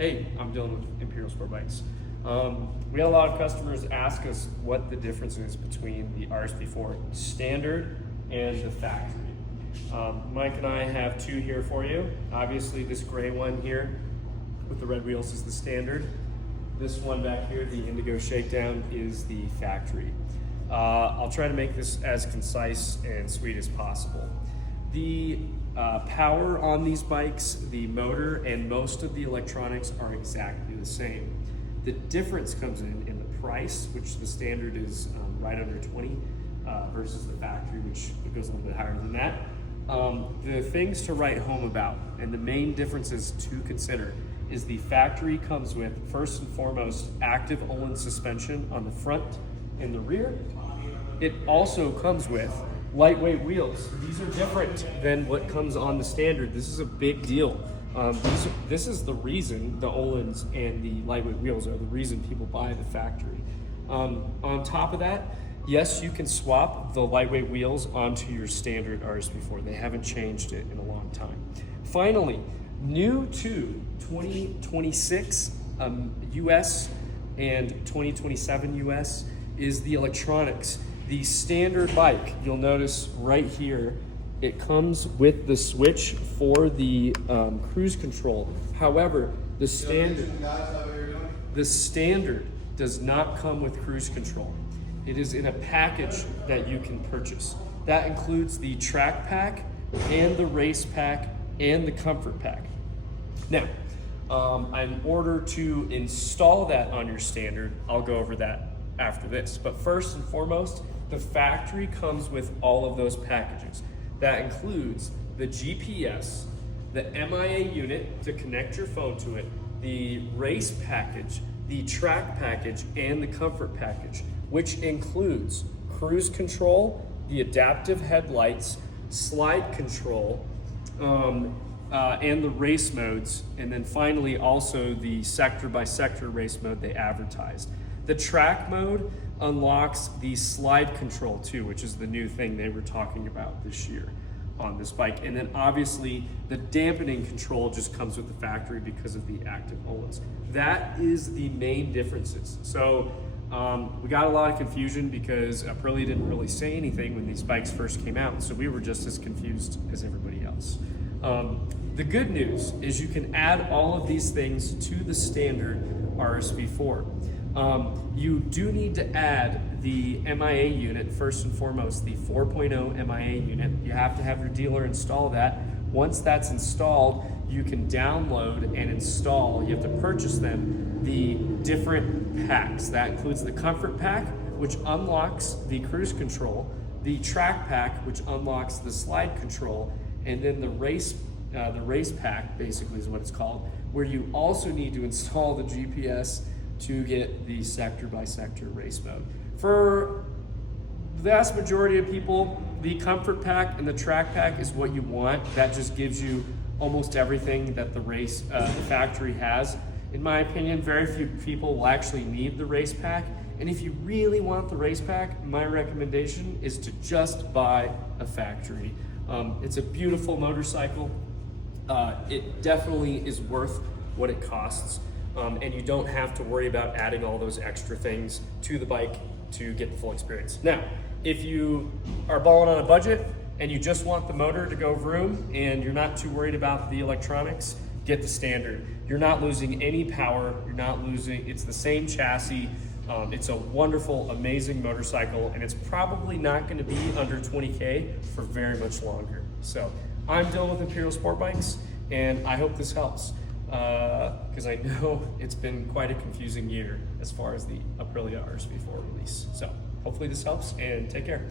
Hey, I'm Dylan with Imperial Sportbikes. We had a lot of customers ask us what the difference is between the RSV4 standard and the factory. Mike and I have two here for you. Obviously this gray one here with the red wheels is the standard. This one back here, the Indigo Shakedown, is the factory. I'll try to make this as concise and sweet as possible. The power on these bikes, the motor, and most of the electronics are exactly the same. The difference comes in the price, which the standard is right under 20 versus the factory, which it goes a little bit higher than that. The things to write home about, and the main differences to consider, is the factory comes with, first and foremost, active Olin suspension on the front and the rear. It also comes with lightweight wheels. These are different than what comes on the standard. This is a big deal. This is the reason the Olins and the lightweight wheels are the reason people buy the factory. On top of that, yes, you can swap the lightweight wheels onto your standard RSV4. They haven't changed it in a long time. Finally, new to 2026 US and 2027 US is the electronics. The standard bike, you'll notice right here, it comes with the switch for the cruise control. However, the standard does not come with cruise control. It is in a package that you can purchase. That includes the track pack and the race pack and the comfort pack. Now, in order to install that on your standard, I'll go over that after this. But first and foremost, the factory comes with all of those packages. That includes the GPS, the MIA unit to connect your phone to it, the race package, the track package, and the comfort package, which includes cruise control, the adaptive headlights, slide control, and the race modes, and then finally also the sector by sector race mode they advertised. The track mode unlocks the slide control too, which is the new thing they were talking about this year on this bike. And then obviously the dampening control just comes with the factory because of the active Olins. That is the main differences. So we got a lot of confusion because Aprilia didn't really say anything when these bikes first came out, so we were just as confused as everybody else. The good news is you can add all of these things to the standard RSV4. You do need to add the MIA unit, first and foremost, the 4.0 MIA unit. You have to have your dealer install that. Once that's installed, you can download and install, you have to purchase them, the different packs. That includes the comfort pack, which unlocks the cruise control, the track pack, which unlocks the slide control, and then the race pack, basically is what it's called, where you also need to install the GPS to get the sector by sector race mode. For the vast majority of people, the comfort pack and the track pack is what you want. That just gives you almost everything that the factory has. In my opinion, very few people will actually need the race pack. And if you really want the race pack, my recommendation is to just buy a factory. It's a beautiful motorcycle. It definitely is worth what it costs. And you don't have to worry about adding all those extra things to the bike to get the full experience. Now, if you are balling on a budget and you just want the motor to go vroom and you're not too worried about the electronics, get the standard. You're not losing any power, it's the same chassis. It's a wonderful, amazing motorcycle, and it's probably not gonna be under 20K for very much longer. So, I'm Dylan with Imperial Sportbikes, and I hope this helps. Because I know it's been quite a confusing year as far as the Aprilia RSV4 release. So hopefully this helps, and take care.